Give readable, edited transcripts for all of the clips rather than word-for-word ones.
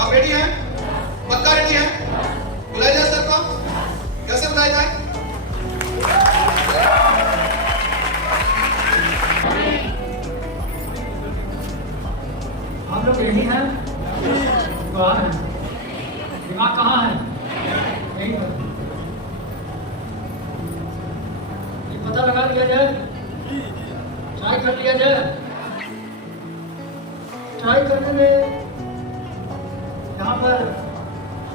आप रेडी हैं? पक्का रेडी है? बुलाया जाए सर को? कैसे बुलाया जाए? आप लोग यही हैं? कहाँ हैं? दिमाग कहाँ है? यही पर। ये पता लगा लिया जाए, ट्राई कर लिया जाए। ट्राई करने में यहाँ पर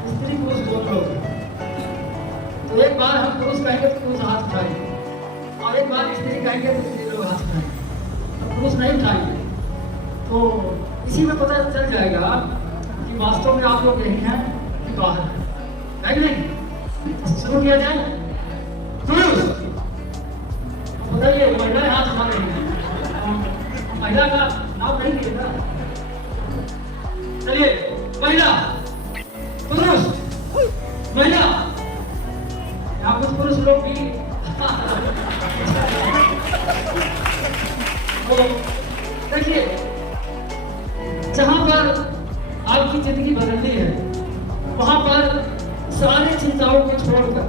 स्त्री पुरुष दोनों लोग हैं। तो एक बार हम पुरुष कहेंगे तो पुरुष हाथ उठाएंगे और एक बार स्त्री कहेंगे तो स्त्री लोग हाथ उठाएंगे। तो पुरुष नहीं उठाएंगे। तो इसी में पता चल जाएगा कि वास्तव में आप लोग यही हैं कि बाहर है कि नहीं। शुरू किया जाए। पुरुष बताइए, महिला हाथ उठा रही है। महिला का नाम नहीं लिया। चलिए, महिला, पुरुष, महिला। यहाँ कुछ पुरुष लोग भी तो देखिए, जहां पर आपकी जिंदगी बदलनी है वहां पर सारी चिंताओं को छोड़कर,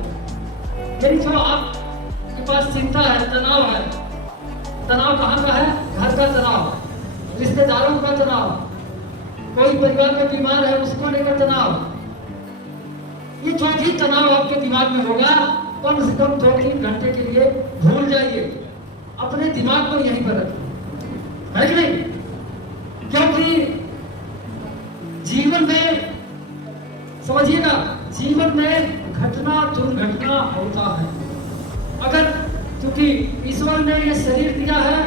यानी जो आपके पास चिंता है, तनाव है, तनाव कहाँ का है? घर का तनाव, रिश्तेदारों का तनाव, कोई परिवार में बीमार है उसको लेकर तनाव। ये जो भी तनाव आपके दिमाग में होगा कम से कम 2-3 घंटे के लिए भूल जाइए। अपने दिमाग को यहीं पर रखिए, है कि नहीं? क्योंकि जीवन में, समझिएगा, जीवन में घटना दुर्घटना होता है। अगर क्योंकि ईश्वर ने ये शरीर दिया है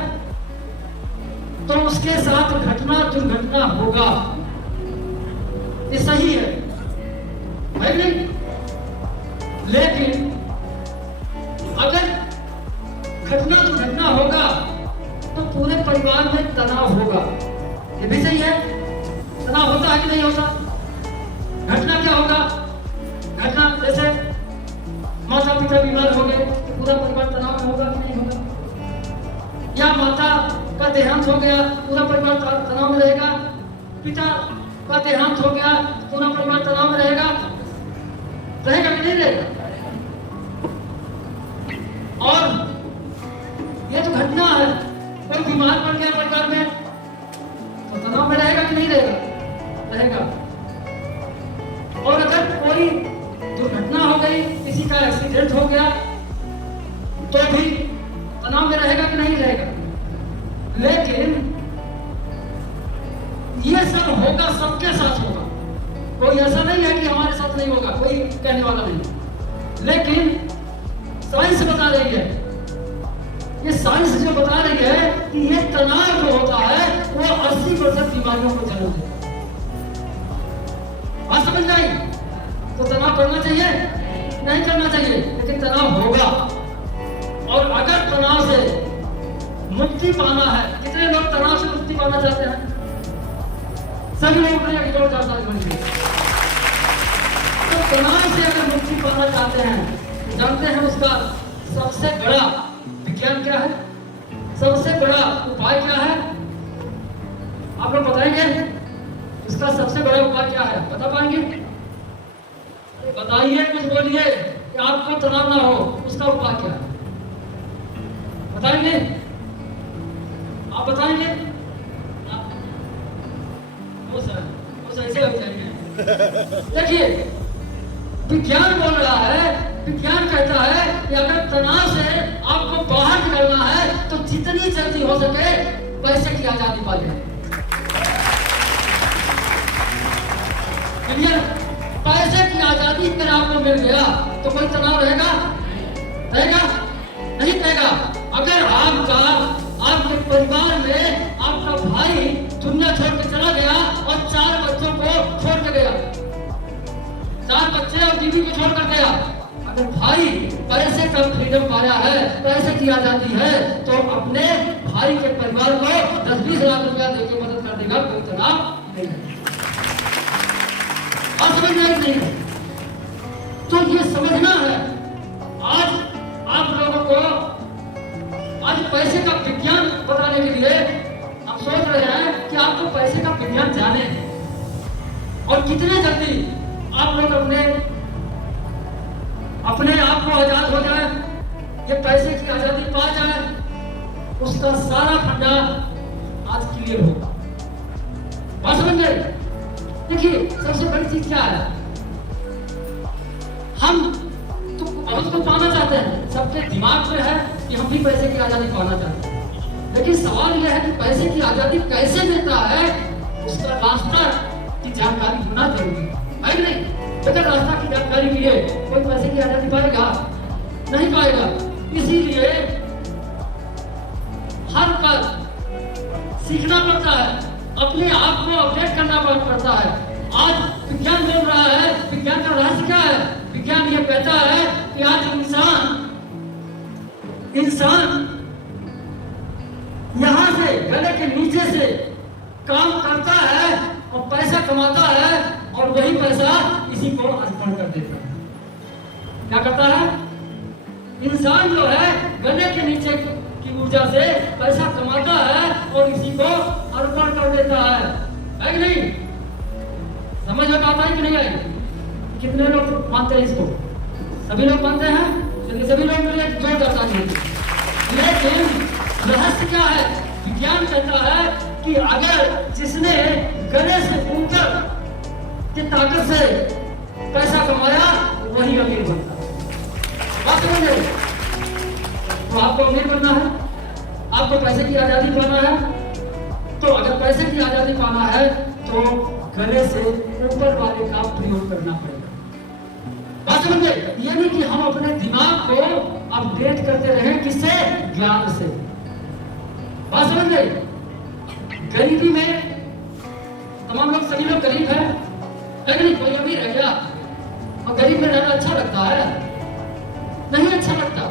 तो उसके साथ घटना दुर्घटना होगा, ये सही है कि नहीं? लेकिन अगर घटना दुर्घटना होगा तो पूरे परिवार में तनाव होगा, ये भी सही है। तनाव होता है कि नहीं होता? घटना क्या होगा? घटना जैसे माता पिता बीमार हो गए तो पूरा परिवार तनाव में होगा कि नहीं होगा? या माता का देहांत हो गया, पूरा परिवार तनाव में रहेगा। पिता का देहांत हो गया, पूरा परिवार तनाव में रहेगा। रहेगा कि नहीं रहेगा? और ये जो घटना है, कोई बीमार पड़ गया परिवार में तो तनाव में रहेगा कि नहीं रहेगा? रहेगा। और अगर कोई दुर्घटना हो गई, किसी का एक्सीडेंट हो गया तो भी तनाव में रहेगा कि नहीं रहेगा? लेकिन ये सब होगा, सबके साथ होगा। कोई ऐसा नहीं है कि हमारे साथ नहीं होगा, कोई कहने वाला नहीं। लेकिन साइंस बता रही है, ये साइंस जो बता रही है कि ये तनाव जो होता है वो 80% बीमारियों को जन्म देता है। बात समझ गई? तो तनाव करना चाहिए? नहीं करना चाहिए, लेकिन तनाव होगा। और अगर तनाव से मुक्ति पाना है, कितने लोग तनाव से मुक्ति पाना चाहते हैं? सभी लोग अपने जोर जाता है। तो तनाव से अगर मुक्ति पाना चाहते हैं तो जानते हैं उसका सबसे बड़ा विज्ञान क्या है? सबसे बड़ा उपाय क्या है? आप लोग बताएंगे इसका सबसे बड़ा उपाय क्या है? बता पाएंगे? बताइए, कुछ बोलिए कि आपको तनाव ना हो, उसका उपाय क्या है? बताएंगे? आप बताएंगे? वो ऐसे हो जाएंगे। देखिए, विज्ञान बोल रहा है, विज्ञान कहता है कि अगर तनाव से आपको बाहर निकलना है तो जितनी जल्दी हो सके पैसे की आजादी पाइए। पैसे की आजादी अगर आपको मिल गया तो कोई तनाव रहेगा? रहेगा? नहीं रहेगा। अगर आपके परिवार में आपका भाई दुनिया छोड़ के चला गया और 4 बच्चों को छोड़ के गया, 4 बच्चे और बीवी को छोड़ कर गया, अगर भाई पैसे का फ्रीडम पाया है, पैसे की आजादी है, तो अपने भाई के परिवार को 10-20 लाख रुपया देकर मदद कर देगा, कोई तनाव नहीं है। और समझना ही नहीं है। तो ये समझना है। आज आप लोगों को आज पैसे का विज्ञान बताने के लिए हम सोच रहे हैं कि आपको पैसे का विज्ञान जाने और और कितने जल्दी आप लोग अपने आप को आजाद हो जाए, ये पैसे की आजादी पा जाए, उसका सारा फंडा आज क्लियर होगा। बात समझ गए? देखिए सबसे बड़ी चीज क्या है, हम तो बहुत कुछ पाना चाहते हैं, सबके दिमाग में है कि हम भी पैसे की आजादी पाना चाहते हैं, लेकिन सवाल यह है कि पैसे की आजादी कैसे मिलता है, उसका रास्ता की जानकारी होना जरूरी है कि नहीं? अगर रास्ता की जानकारी मिले कोई पैसे की आजादी पाएगा? नहीं पाएगा। इसीलिए हर पल सीखना पड़ता है, अपने आप को अपडेट करना पड़ता है। आज विज्ञान बोल रहा है, विज्ञान का रहस्य क्या है? विज्ञान ये कहता है कि आज इंसान यहां से गले के नीचे से काम करता है और पैसा कमाता है, और वही पैसा इसी को अर्पण कर देता है। क्या करता है? इंसान जो है गले के नीचे की ऊर्जा से पैसा कमाता है और इसी को अर्पण कर देता है कि नहीं? समझ में आता है कि नहीं आई? कितने लोग मानते हैं इसको? सभी लोग मानते हैं, लेकिन सभी लोग मिले जोर करता नहीं। लेकिन रहस्य क्या है? विज्ञान कहता है कि अगर जिसने गले से ऊपर की ताकत से पैसा कमाया वही अमीर बनता है। बात समझे? तो आपको अमीर बनना है, आपको पैसे की आजादी पाना है, तो अगर पैसे की आजादी पाना है तो गले से ऊपर वाले का प्रयोग करना पड़ेगा। बात समझ गए? ये नहीं कि हम अपने दिमाग को अपडेट करते रहे, किससे? ज्ञान से। बात समझ गए? गरीबी में तमाम लोग, सभी लोग गरीब है, लेकिन कोई अमीर है क्या? और गरीब में रहना अच्छा लगता है? नहीं अच्छा लगता।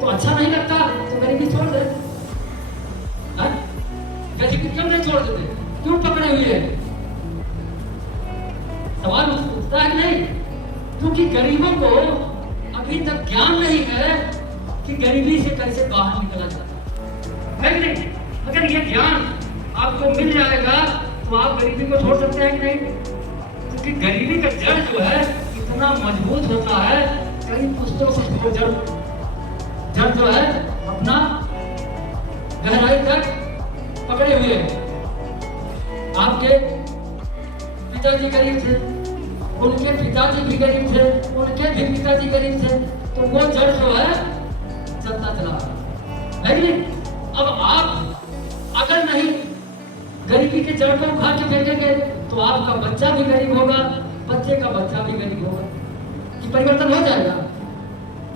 तो अच्छा नहीं लगता तो गरीबी छोड़ दे। गरीबी क्यों नहीं छोड़ देते? क्यों पकड़े हुए हैं? सवाल उठता है कि नहीं? क्योंकि गरीबों को अभी तक ज्ञान नहीं है कि गरीबी से कैसे बाहर निकला जाता है कि नहीं? अगर ये ज्ञान आपको मिल जाएगा तो आप गरीबी को छोड़ सकते हैं कि नहीं? क्योंकि गरीबी का जड़ जो है इतना मजबूत होता है, कई पुस्तकों से वो जड़ जो है अपना गहराई तक पकड़े हुए हैं। आपके पिताजी गरीब थे, उनके पिताजी भी गरीब थे, उनके भी पिताजी गरीब थे, तो वो जड़ जो है चलता चला है कि नहीं? अब आप अगर नहीं गरीबी के जड़ को उखाड़ के फेंकेंगे तो आपका बच्चा भी गरीब होगा, बच्चे का बच्चा भी गरीब होगा। कि परिवर्तन हो जाएगा?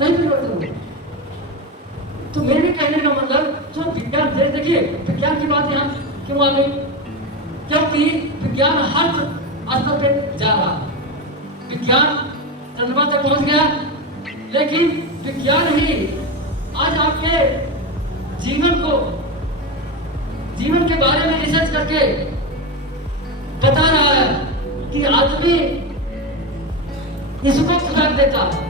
नहीं परिवर्तन होगा। तो मेरे कहने का मतलब जो विज्ञान, देखिए विज्ञान की बात यहाँ क्यों आ गई? क्योंकि विज्ञान हर स्तर पे जा रहा है। विज्ञान चंद्रमा तक पहुंच गया, लेकिन विज्ञान ही आज आपके जीवन के बारे में रिसर्च करके बता रहा है कि आदमी इसको खुराक देता है,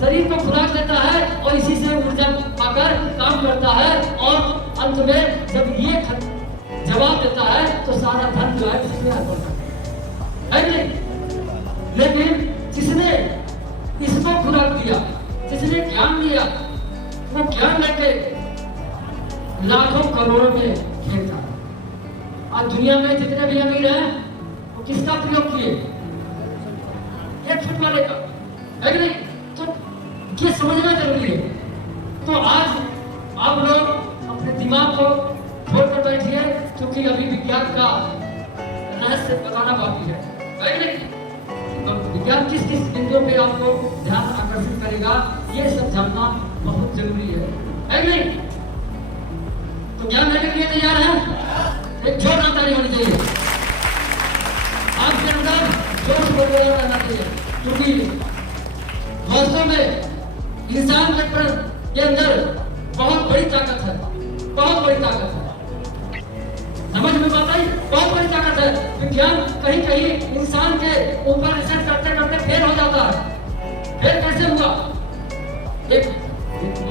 शरीर को खुराक देता है और इसी से ऊर्जा पाकर काम करता है, और अंत में जब ये जवाब देता है तो सारा धन जो है इसमें अर्पण करता है कि नहीं? लेकिन जिसने इसको खुराक दिया, जिसने ज्ञान दिया, वो ज्ञान लेके लाखों करोड़ों में खेलता है। आज दुनिया में जितने भी अमीर हैं वो किसका प्रयोग किए? एक फुट वाले का, है कि नहीं? तो ये समझना जरूरी है। तो आज आप लोग अपने दिमाग को छोड़कर बैठिए, क्योंकि अभी विज्ञान का रहस्य बताना बाकी है कि नहीं? विज्ञान किस किस बिंदुओं पे आपको ध्यान आकर्षित करेगा, ये सब जानना बहुत जरूरी है कि नहीं? तो ज्ञान लेने के लिए तैयार है? एक जोरदार ताली होनी चाहिए। आपके अंदर जोश बरकरार रहना चाहिए, क्योंकि वास्तव में इंसान के अंदर बहुत बड़ी ताकत है, बहुत बड़ी ताकत है। समझ में बात आई? बहुत बड़ी ताकत है। विज्ञान कहीं कहीं इंसान के ऊपर रिसर्च करते करते फेल हो जाता है। फेल कैसे हुआ? एक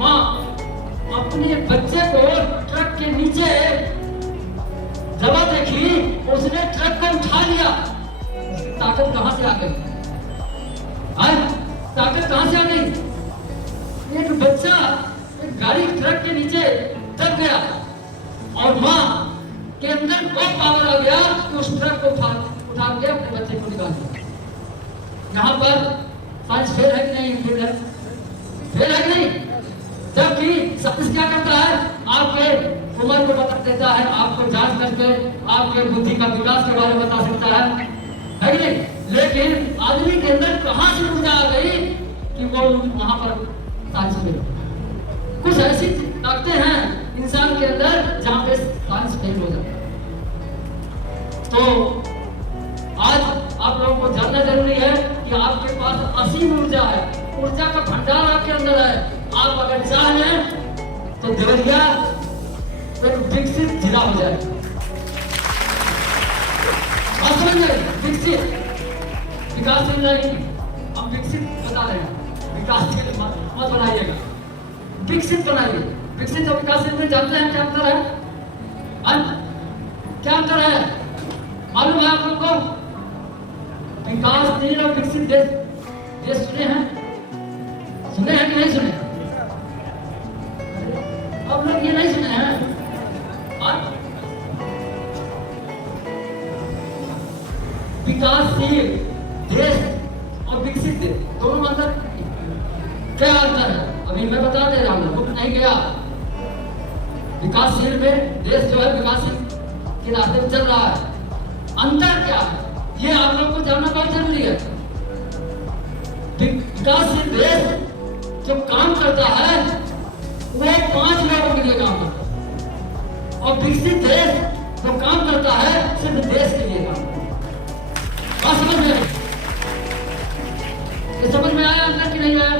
माँ अपने बच्चे को ट्रक के नीचे दबा देखी, उसने ट्रक को उठा लिया ताकत कहां से आ गई? आज ताकत कहां से आ गई? एक बच्चा एक गाड़ी ट्रक के नीचे दब गया और मां के अंदर वो पावर आ गया कि उस ट्रक को उठा के अपने बच्चे को निकाल दिया। यहाँ पर साइंस फेल है कि नहीं? फेल है, फेल है कि नहीं? जबकि साइंस क्या करता है? आपके उम्र को बता देता है, आपको जांच करके आपके बुद्धि का विकास के बारे में बता सकता है कि नहीं? लेकिन आदमी के अंदर कहां से ऊर्जा आ गई कि वो वहां पर साइंस फेल। कुछ ऐसी ताकतें हैं इंसान के अंदर जहां पे साइंस फेल हो जाता है। तो आज आप लोगों को जानना जरूरी है कि आपके पास असीम ऊर्जा है, ऊर्जा का भंडार आपके अंदर है। आप अगर चाहें तो देवरिया एक विकसित जिला हो जाए। आप समझ गए? विकसित, विकासशील नहीं, हम विकसित बता रहे हैं, विकासशील मत बनाइएगा, विकसित बनाइए। विकसित और विकासशील में जानते हैं क्या अंतर है? क्या अंतर है मालूम है आप लोगों को? विकासशील और विकसित देश सुने हैं? सुने हैं कि नहीं सुने? अब लोग ये नहीं सुने हैं। विकासशील देश और विकसित देश दोनों अंदर क्या अंतर है? अभी मैं बता दे रहा हूँ, बुक नहीं गया। विकासशील में देश जो है विकासशील के रास्ते में चल रहा है। अंतर क्या है ये आप लोगों को जानना बहुत जरूरी है। विकासशील देश जो काम करता है वो 5 लोगों के लिए काम करता है और विकसित देश जो काम करता है सिर्फ देश के लिए काम करता है। बात समझ में आई? ये समझ में आया अंदर कि नहीं आया?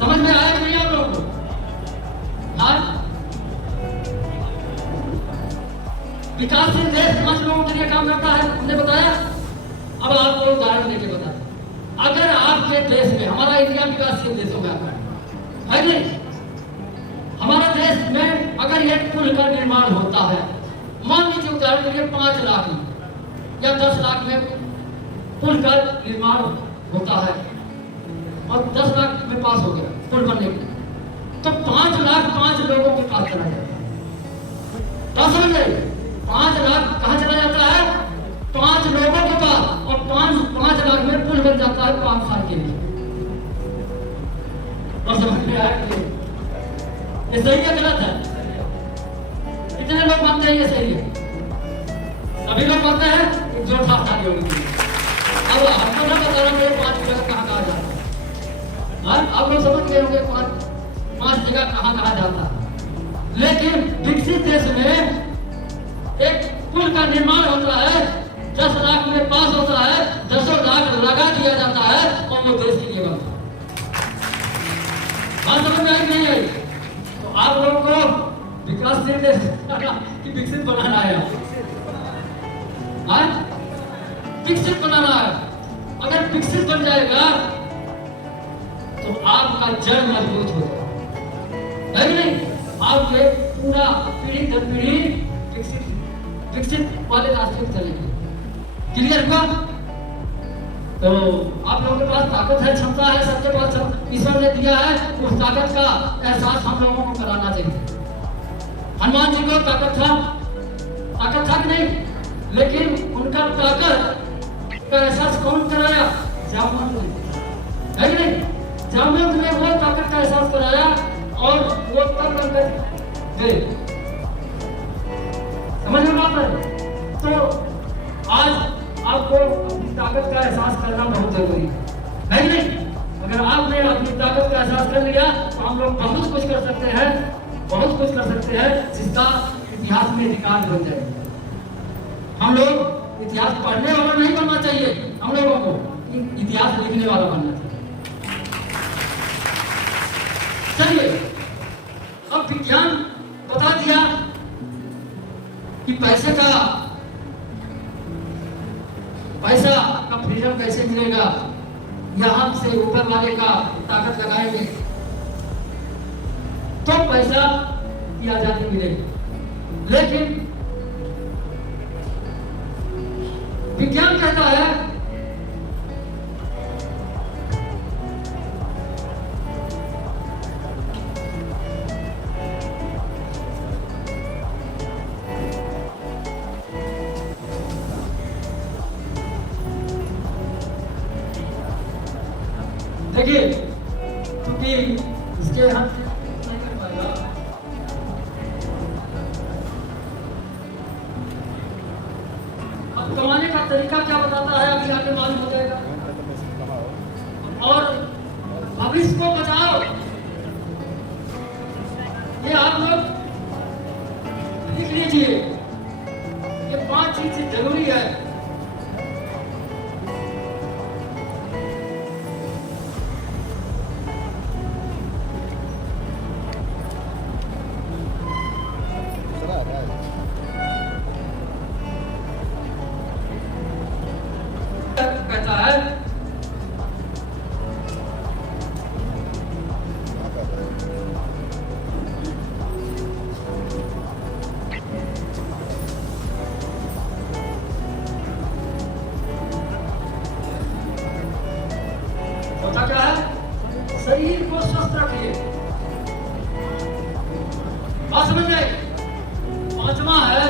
समझ में आया कि नहीं आप लोगों को? विकासशील देश 5 लोगों के लिए काम करता है, हमने बताया। अब आपको उदाहरण देके बताया, अगर आपके देश में, हमारा इंडिया विकासशील देशों में आता है नहीं? हमारा देश में अगर एक पुल का निर्माण होता है, मान लीजिए उदाहरण के लिए 5 लाख या 10 लाख में पुल का निर्माण होता है और 10 लाख में पास हो गया पुल बनने के लिए, तो 5 लाख 5 लोगों के पास चला जाता है। क्या समझ गए? 5 लाख कहाँ चला जाता है? 5 लोगों के पास, और 5 लाख में पुल बन जाता है 5 साल के लिए। और समझ में आया कि ये सही है गलत है? कितने लोग मानते हैं ये सही है? सभी लोग मानते हैं कि जो था शादी होगी। अब हमको ना बता रहा हूँ 5 जगह कहाँ जाता है। आप लोग समझ गए होंगे 5 जगह कहाँ जाता है। लेकिन विकसित देश में एक पुल का निर्माण होता है, 10 लाख में पास होता है, 10 लाख लगा दिया जाता है और वो देश के लिए बनता है। बात समझ में आई नहीं आई? तो आप लोगों को विकासशील देश की विकसित बनाना है, विकसित बनाना है। अगर विकसित बन जाएगा तो आपका जड़ मजबूत हो जाएगा, है नहीं? आपके पूरा पीढ़ी दर पीढ़ी विकसित वाले रास्ते पर चलेंगे। क्लियर हुआ? तो आप लोगों के पास ताकत है, क्षमता है, सबके पास ईश्वर ने दिया है। उस ताकत का एहसास हम लोगों को कराना चाहिए। हनुमान जी को ताकत था कि नहीं? लेकिन उनका ताकत का एहसास कौन कराया? जामवंत ने, है कि नहीं? जामवंत ने वो ताकत का एहसास कराया और वो तब बनकर गए। समझ में बात है? तो आज आपको अपनी ताकत का एहसास करना बहुत जरूरी है कि नहीं? अगर आपने अपनी ताकत का एहसास कर लिया तो हम लोग बहुत कुछ कर सकते हैं, बहुत कुछ कर सकते हैं जिसका इतिहास में रिकॉर्ड बन जाएगा। हम लोग इतिहास पढ़ने वाला नहीं बनना चाहिए, हम लोगों को इतिहास लिखने वाला बनना चाहिए। चलिए, अब विज्ञान बता दिया कि पैसा का फ्रीडम कैसे मिलेगा, यहां से ऊपर वाले का ताकत लगाएंगे तो पैसा की आजादी मिलेगी। लेकिन विज्ञान लेकिन क्योंकि इसके हम नहीं कर पाएगा। अब कमाने का तरीका क्या बताता है अभी आगे मालूम हो जाएगा। और भविष्य को बचाओ, ये आप लोग लिख लीजिए। ये 5 चीजें जरूरी है। कहता है होता क्या है, शरीर को स्वस्थ रखिए। बात समझ गए। 5वां है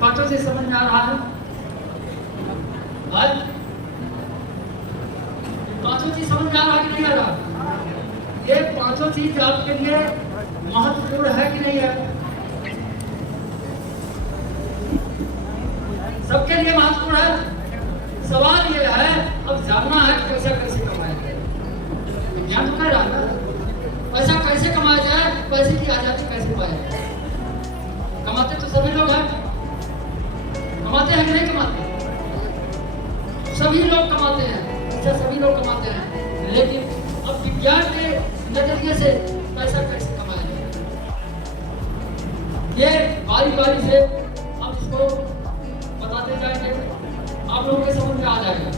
बातों से समझ में आ रहा है। आज 5 चीज समझ में आ रहा कि नहीं आ रहा? ये 5 चीज आपके लिए महत्वपूर्ण है कि नहीं है? सबके लिए महत्वपूर्ण है। सवाल ये है अब जानना है कि पैसा कैसे कमाया जाए। ज्ञान तो कह रहा है पैसा कैसे कमाया जाए, पैसे की आजादी कैसे पाया जाए। कमाते तो सभी लोग हैं, कमाते हैं कि नहीं कमाते? सभी लोग कमाते हैं, सभी लोग कमाते हैं। लेकिन अब विज्ञान के नजरिए से पैसा कैसे कमाया जाए, ये बारी बारी से हम इसको बताते जाएंगे। आप लोगों के समझ में आ जाएगा।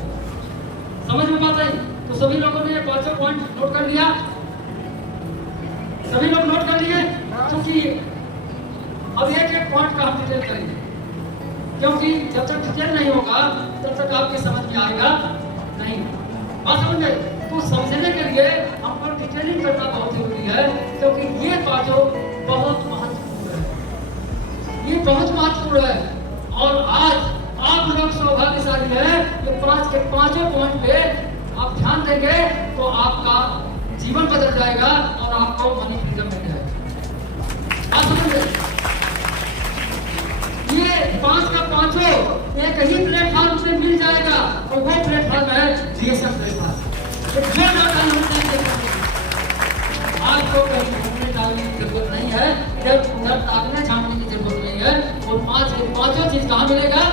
समझ में बात आई तो सभी लोगों ने 5 पॉइंट नोट कर लिया। सभी लोग नोट कर लिए, क्योंकि अब एक पॉइंट का हम डिटेल करेंगे, क्योंकि जब तक डिटेल नहीं होगा तब तक आपके समझ में आएगा नहीं। बात समझ गए? तो समझने के लिए हमको डिटेलिंग करना बहुत जरूरी है, क्योंकि ये बातों बहुत महत्वपूर्ण है। ये बहुत महत्वपूर्ण है। और आज आप लोग सौभाग्यशाली है कि 5 के 5 पॉइंट पे आप ध्यान देंगे तो आपका जीवन बदल जाएगा और आपको मनी फ्रीडम मिल जाएगा। बात समझ गए? ये 5 का 5 एक ही प्लेटफॉर्म पे मिल जाएगा और वो प्लेटफॉर्म है जीएसएम प्लेटफॉर्म। आपको कहीं घूमने जाने की जरूरत नहीं है, इधर उधर ताकने झाँकने की जरूरत नहीं है। और 5 चीज कहाँ मिलेगा?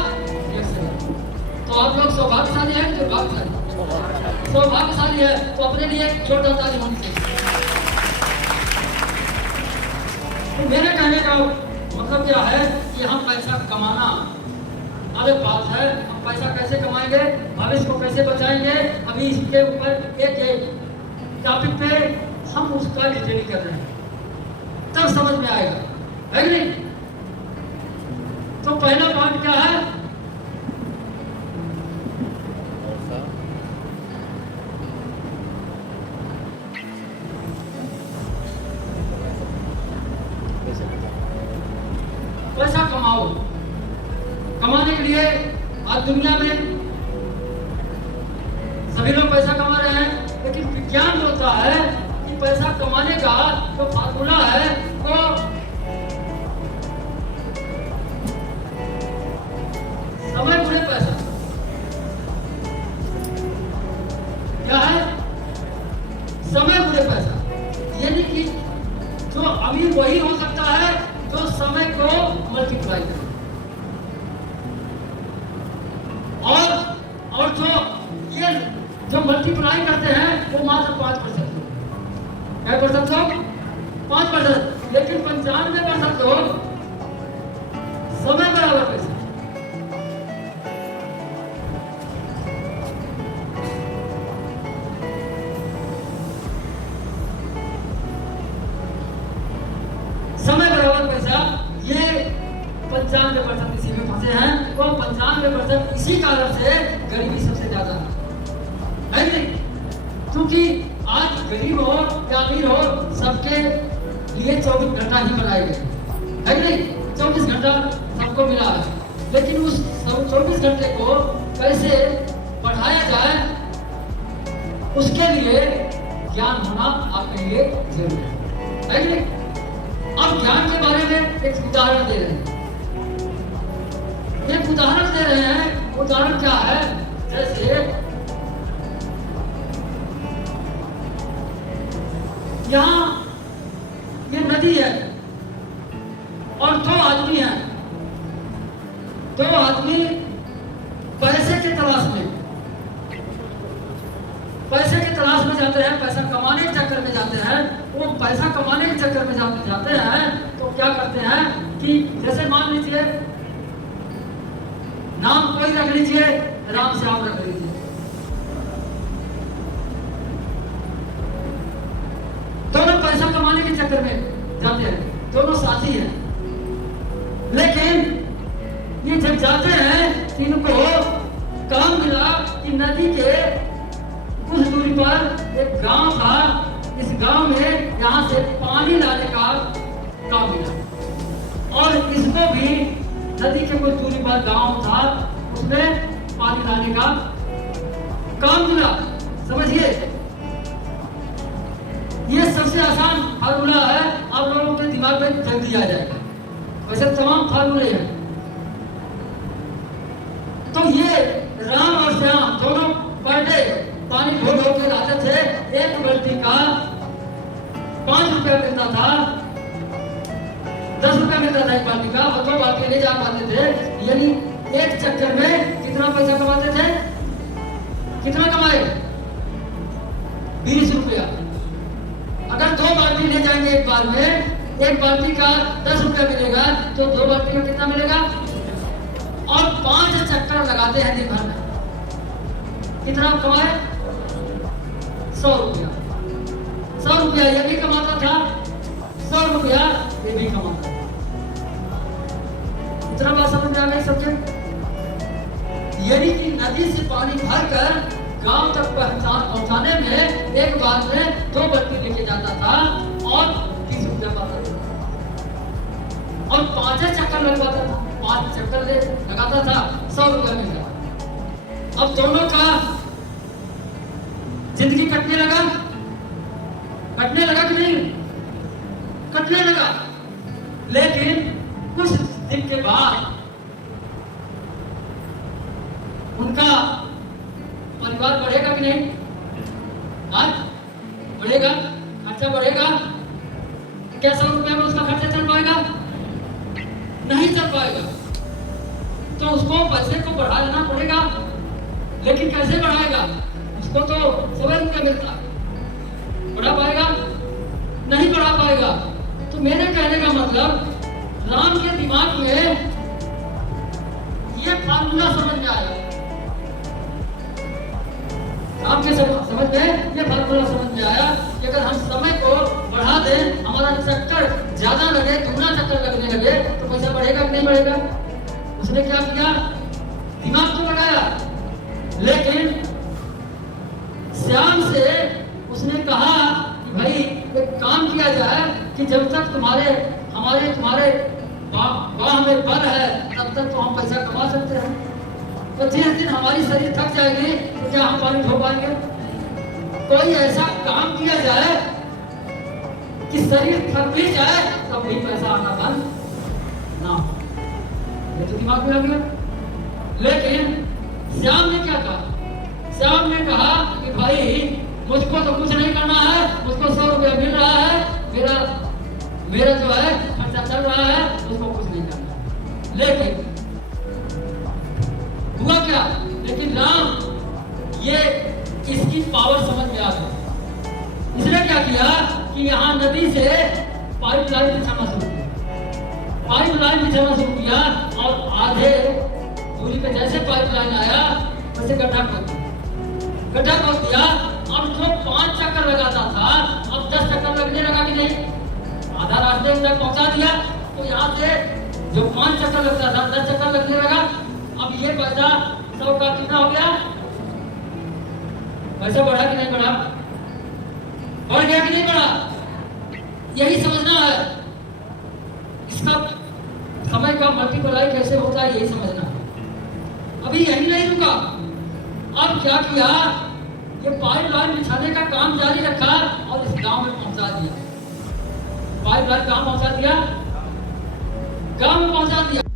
तो आप लोग सौभाग्यशाली है कि दुर्भाग्यशाली? सौभाग्यशाली है तो अपने लिए छोटा ताली होनी चाहिए। तो मेरे कहने का मतलब क्या है कि हम पैसा कमाना अलग बात है। हम पैसा कैसे कमाएंगे, भविष्य को कैसे बचाएंगे, अभी इसके ऊपर एक टॉपिक पे हम उसका डिटेलिंग कर रहे हैं, तब समझ में आएगा, है कि नहीं? तो पहला पॉइंट क्या है? पैसा कमाओ। कमाने के लिए आज दुनिया में सभी लोग पैसा कमा रहे हैं, लेकिन विज्ञान बोलता है कि पैसा कमाने का जो फार्मूला है वो समय गुणे पैसा। क्या है? समय गुणे पैसा। यानी कि जो अमीर वही हो सकता है जो समय को मल्टीप्लाई करे। और जो मल्टीप्लाई करते हैं वो मात्र 5% लोग। क्या % लोग? 5%। लेकिन 95% लोग समय बराबर पैसा। समय बराबर पैसा, ये 95% इसी में फंसे हैं। वो 95% इसी कारण से गरीबी सबसे ज्यादा है नहीं? क्योंकि आज गरीब हो या अमीर हो, सबके लिए 24 घंटा ही बनाए गए, है नहीं? 24 घंटा सबको मिला है, लेकिन उस 24 घंटे को कैसे बढ़ाया जाए, उसके लिए ज्ञान होना आपके लिए जरूरी है नहीं? अब ज्ञान के बारे में एक उदाहरण दे रहे हैं। एक उदाहरण दे रहे हैं। उदाहरण क्या है? जैसे यहाँ ये नदी है और दो आदमी हैं। दो आदमी पैसे के तलाश में जाते हैं, पैसा कमाने के चक्कर में जाते हैं। वो पैसा कमाने के चक्कर में जाते हैं तो क्या करते हैं कि जैसे मान लीजिए नाम कोई रख लीजिए, राम से आप रख लीजिए। दोनों पैसा कमाने के चक्कर में जाते हैं, दोनों साथी हैं। लेकिन ये जब जाते हैं इनको काम मिला कि नदी के कुछ दूरी पर एक गांव था। इस गांव में यहां से पानी लाने का काम मिला और इसको भी नदी के कुछ दूरी पर गांव था, उसमें पानी लाने का काम मिला। समझिए, ये सबसे आसान फार्मूला है, आप लोगों के दिमाग में जल्दी आ जाएगा। वैसे तमाम फार्मूले हैं। तो ये राम और श्याम दोनों पर डे पानी ढो के लाते थे। एक बाल्टी का 5 रुपया मिलता था, 10 रुपया मिलता था एक बाल्टी का, और 2 बाल्टी ले जा पाते थे। यानी एक चक्कर में कितना पैसा कमाते थे? कितना कमाए? 20 रुपया। अगर 2 बाल्टी ले जाएंगे एक बार में, एक बाल्टी का 10 रुपया मिलेगा, तो 2 बाल्टी का कितना मिलेगा? और 5 चक्कर लगाते हैं दिन भर में, कितना कमाए? 100 रुपया। 100 रुपया ये भी कमाता था, 100 रुपया ये भी कमाता था। इतना बात समझ में आ गई सबके? यानी कि नदी से पानी भरकर गांव तक पहुंचाने में एक बार में 2 बाल्टी लेके जाता था और 30 रुपया पाता था और 5 चक्कर लगवाता था। 5 चक्कर लगाता था, 100 रुपया मिलता। अब दोनों का जिंदगी कटने लगा कि नहीं? कटने लगा। लेकिन कुछ दिन के बाद उनका परिवार बढ़ेगा कि नहीं? आज बढ़ेगा, खर्चा बढ़ेगा। क्या 100 रुपया में उसका खर्चा चल पाएगा? नहीं चल पाएगा। तो उसको पैसे को बढ़ा देना पड़ेगा। लेकिन कैसे बढ़ाएगा? उसको तो 100 रुपया मिलता, बढ़ा पाएगा? नहीं बढ़ा पाएगा। तो मेरे कहने का मतलब, राम के दिमाग में ये फार्मूला समझ में आया। आपके समझ में ये फार्मूला समझ में आया कि अगर हम समय को बढ़ा दें, हमारा चक्कर ज्यादा लगे, दुगना चक्कर लगने लगे, तो पैसा बढ़ेगा कि नहीं बढ़ेगा? उसने क्या किया? दिमाग तो लगाया, लेकिन श्याम से उसने कहा कि भाई एक काम किया जाए कि जब तक तुम्हारे बाह में बल है, तब तक तो हम पैसा कमा सकते हैं। तो जिस दिन हमारी शरीर थक जाएगी तो क्या हम पानी ढो पाएंगे? कोई ऐसा काम किया जाए कि शरीर थक भी जाए तब भी पैसा आना बंद ना हो। ये तो दिमाग में आ गया। लेकिन श्याम ने क्या कहा? श्याम ने कहा कि भाई मुझको तो कुछ नहीं करना है, मुझको 100 रुपया मिल रहा है, मेरा जो है खर्चा चल रहा है, उसको कुछ नहीं करना है। लेकिन हुआ क्या? लेकिन राम ये इसकी पावर समझ में आ गई। इसने क्या किया कि यहाँ नदी से पाइपलाइन बिछाना शुरू किया। पाइपलाइन बिछाना शुरू किया और आधे दूरी पे जैसे पाइपलाइन आया वैसे गड्ढा खोद दिया। अब जो 5 चक्कर लगाता था, अब 10 चक्कर लगने लगा कि नहीं? आधा रास्ते तक पहुंचा दिया। तो यहाँ से जो 5 चक्कर लगता था, 10 चक्कर लगने लगा। अब ये पैसा 100 का कितना हो गया? पैसा बढ़ा कि नहीं बढ़ा? बढ़ गया कि नहीं बढ़ा? यही समझना है। इसका समय का मल्टीप्लाई कैसे होता है यही समझना है। अभी यही नहीं रुका, अब क्या किया, ये पाइपलाइन बिछाने का काम जारी रखा और इस गांव में पहुंचा दिया। पाइपलाइन कहां पहुंचा दिया? गांव में पहुंचा दिया।